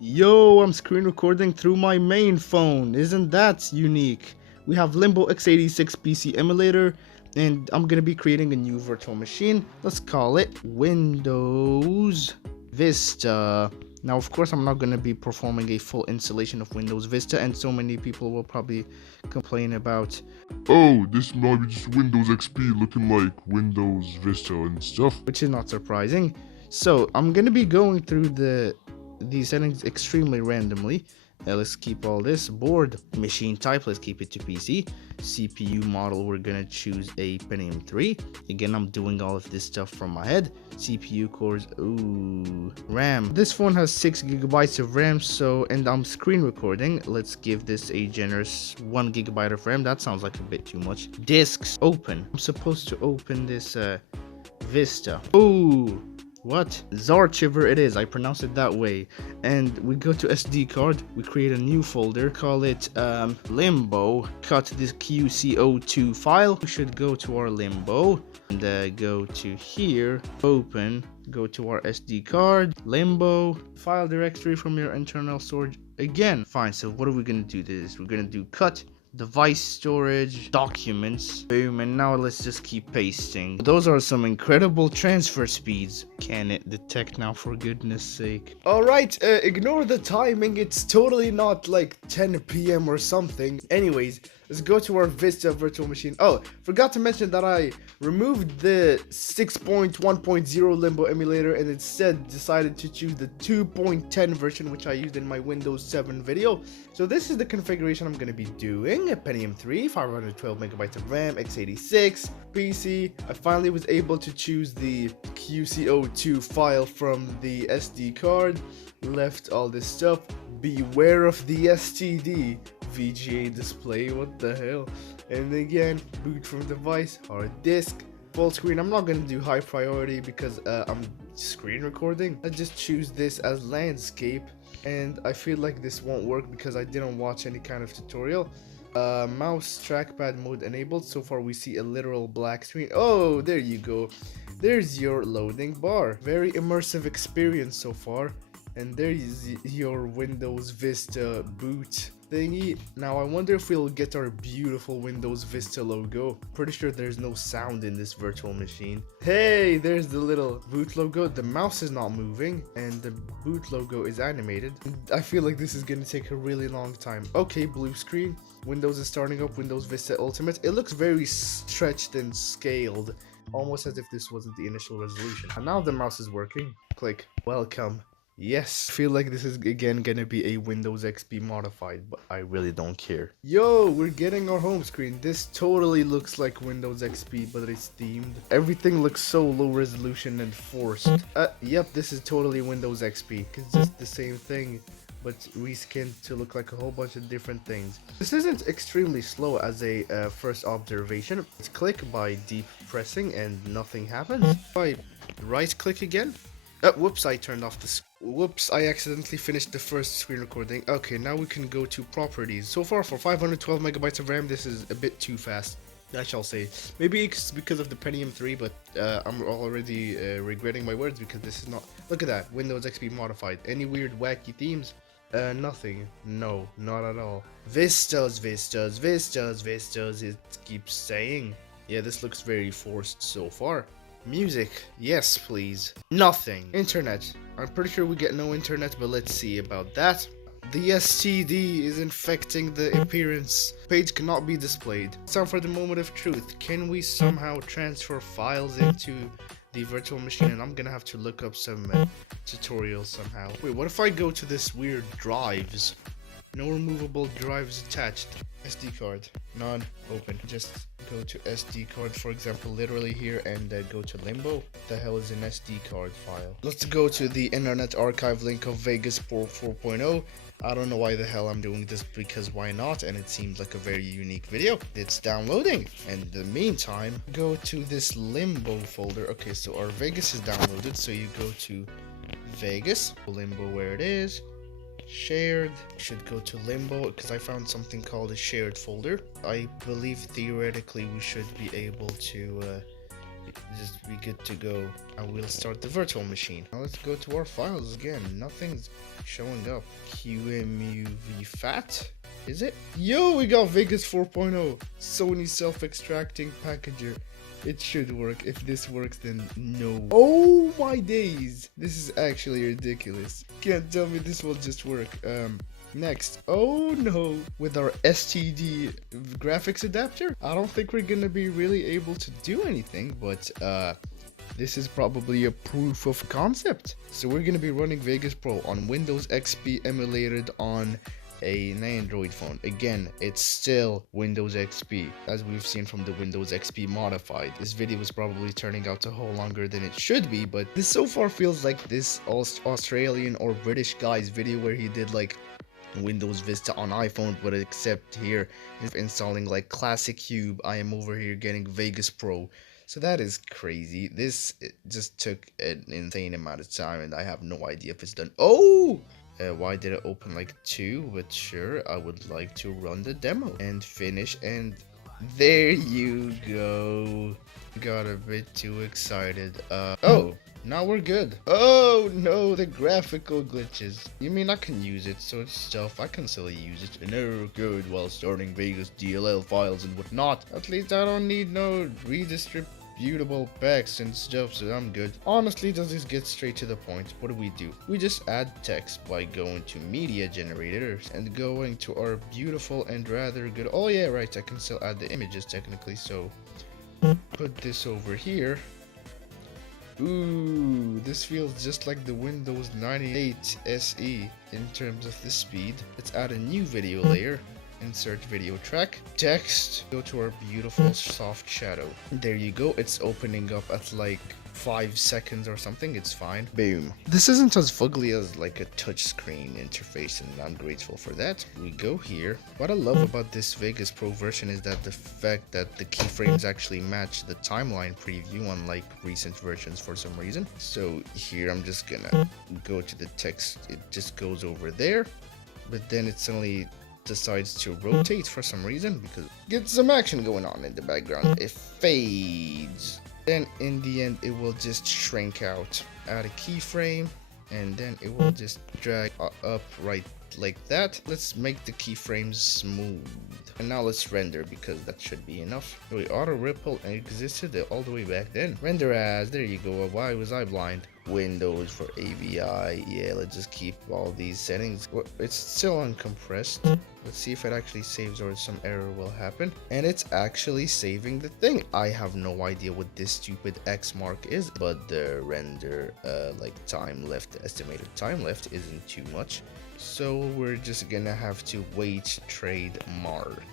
Yo, I'm screen recording through my main phone. Isn't that unique? We have Limbo x86 PC emulator, and I'm gonna be creating a new virtual machine. Let's call it Windows Vista. Now, of course, I'm not gonna be performing a full installation of Windows Vista, and so many people will probably complain about, Oh, this might be just Windows XP looking like Windows Vista and stuff. which is not surprising. So I'm gonna be going through these settings extremely randomly. Let's keep all this. Board machine type, let's keep it to PC. CPU model, we're gonna choose a Pentium 3. Again, I'm doing all of this stuff from my head. CPU cores, ooh. RAM, this phone has 6 GB of RAM, so, and I'm screen recording. Let's give this a generous 1 GB of RAM. That sounds like a bit too much. Disks, open. I'm supposed to open this Vista. Ooh, what? Zarchiver it is, I pronounce it that way. And we go to SD card, we create a new folder, call it Limbo, cut this QCO2 file. We should go to our Limbo and go to here, open, go to our SD card, Limbo, file directory from your internal storage again. Fine, so what are we gonna do this? We're gonna do cut device storage, documents, boom, and now let's just keep pasting. Those are some incredible transfer speeds. Can it detect now, for goodness sake? Alright, ignore the timing, it's totally not like 10 p.m. or something. Anyways, let's go to our Vista virtual machine. Oh, forgot to mention that I removed the 6.1.0 Limbo emulator and instead decided to choose the 2.10 version, which I used in my Windows 7 video. So this is the configuration I'm going to be doing. A Pentium 3, 512 megabytes of RAM, x86, PC. I finally was able to choose the QCO2 file from the SD card. Left all this stuff. Beware of the STD. VGA display, what the hell? And again, boot from device, hard disk, full screen. I'm not gonna do high priority because I'm screen recording. I just choose this as landscape, and I feel like this won't work because I didn't watch any kind of tutorial. Mouse trackpad mode enabled. So far we see a literal black screen. Oh, there you go. There's your loading bar. Very immersive experience so far. And there is your Windows Vista boot thingy. Now I wonder if we'll get our beautiful Windows Vista logo. Pretty sure there's no sound in this virtual machine. Hey, there's the little boot logo. The mouse is not moving and the boot logo is animated. I feel like this is gonna take a really long time. Okay, blue screen. Windows is starting up, Windows Vista Ultimate. It looks very stretched and scaled, almost as if this wasn't the initial resolution. And now the mouse is working. Click, welcome. Yes, I feel like this is again gonna be a Windows XP modified, but I really don't care. Yo, we're getting our home screen. This totally looks like Windows XP, but it's themed. Everything looks so low resolution and forced. Yep, this is totally Windows XP. It's just the same thing, but reskinned to look like a whole bunch of different things. This isn't extremely slow as a first observation. Let's click by deep pressing and nothing happens. If I right click again, whoops, I turned off the whoops, I accidentally finished the first screen recording. Okay, now we can go to properties. So far, for 512 megabytes of RAM, this is a bit too fast, I shall say. Maybe it's because of the Pentium 3, but I'm already regretting my words because this is not... Look at that, Windows XP modified. Any weird wacky themes? Nothing. No, not at all. Vistas, Vistas, Vistas, Vistas, it keeps saying. Yeah, this looks very forced so far. Music, yes please. Nothing. Internet, I'm pretty sure we get no internet, but let's see about that. The STD is infecting the appearance. Page cannot be displayed. It's time for the moment of truth. Can we somehow transfer files into the virtual machine? And I'm gonna have to look up some tutorials somehow. Wait, what if I go to this weird drives? No removable drives attached. SD card, none, open. Just go to SD card, for example, literally here, and go to Limbo. The hell is an SD card file? Let's go to the Internet Archive link of Vegas 4.0. I don't know why the hell I'm doing this, because why not? And it seems like a very unique video. It's downloading. And in the meantime, go to this Limbo folder. Okay, so our Vegas is downloaded, so you go to Vegas, Limbo where it is. Shared, should go to Limbo because I found something called a shared folder. I believe theoretically we should be able to just be good to go. I will start the virtual machine. Now let's go to our files again. Nothing's showing up. QEMUV fat? Is it? Yo, we got Vegas 4.0. Sony self-extracting packager. It should work. If this works, then no. Oh my days. This is actually ridiculous. Can't tell me this will just work. Next. Oh no. With our STD graphics adapter, I don't think we're gonna be really able to do anything, but this is probably a proof of concept. So we're gonna be running Vegas Pro on Windows XP emulated on an Android phone. Again, it's still Windows XP, as we've seen from the Windows XP modified. This video is probably turning out a whole longer than it should be, but this so far feels like this Australian or British guy's video where he did like Windows Vista on iPhone, but except here, installing like Classic Cube, I am over here getting Vegas Pro. So that is crazy. This just took an insane amount of time, and I have no idea if it's done. Oh! Why did it open like 2? But sure, I would like to run the demo and finish, and there you go. Got a bit too excited. Oh, now we're good. Oh no, the graphical glitches. You mean I can use it, so it's stuff. I can still use it. An error code while starting Vegas DLL files and whatnot. At least I don't need no redistributable packs and stuff, so I'm good. Honestly, does this get straight to the point? What do? We just add text by going to media generators and going to our beautiful and rather good. Oh yeah, right, I can still add the images technically, so put this over here. Ooh, this feels just like the Windows 98 SE in terms of the speed. Let's add a new video layer. Insert video track, text, go to our beautiful soft shadow. There you go, it's opening up at like 5 seconds or something, it's fine. Boom. This isn't as fugly as like a touchscreen interface, and I'm grateful for that. We go here. What I love about this Vegas Pro version is that the fact that the keyframes actually match the timeline preview, unlike recent versions for some reason. So here I'm just gonna go to the text, it just goes over there, but then it suddenly decides to rotate for some reason because get some action going on in the background. It fades. Then in the end it will just shrink out. Add a keyframe and then it will just drag up right like that. Let's make the keyframes smooth. And now let's render because that should be enough. Wait, auto ripple existed all the way back then. Render as, there you go. Why was I blind? Windows for AVI. Yeah, let's just keep all these settings. It's still uncompressed. Let's see if it actually saves or some error will happen. And it's actually saving the thing. I have no idea what this stupid X mark is, but the render like time left, estimated time left isn't too much. So we're just gonna have to wait trademark.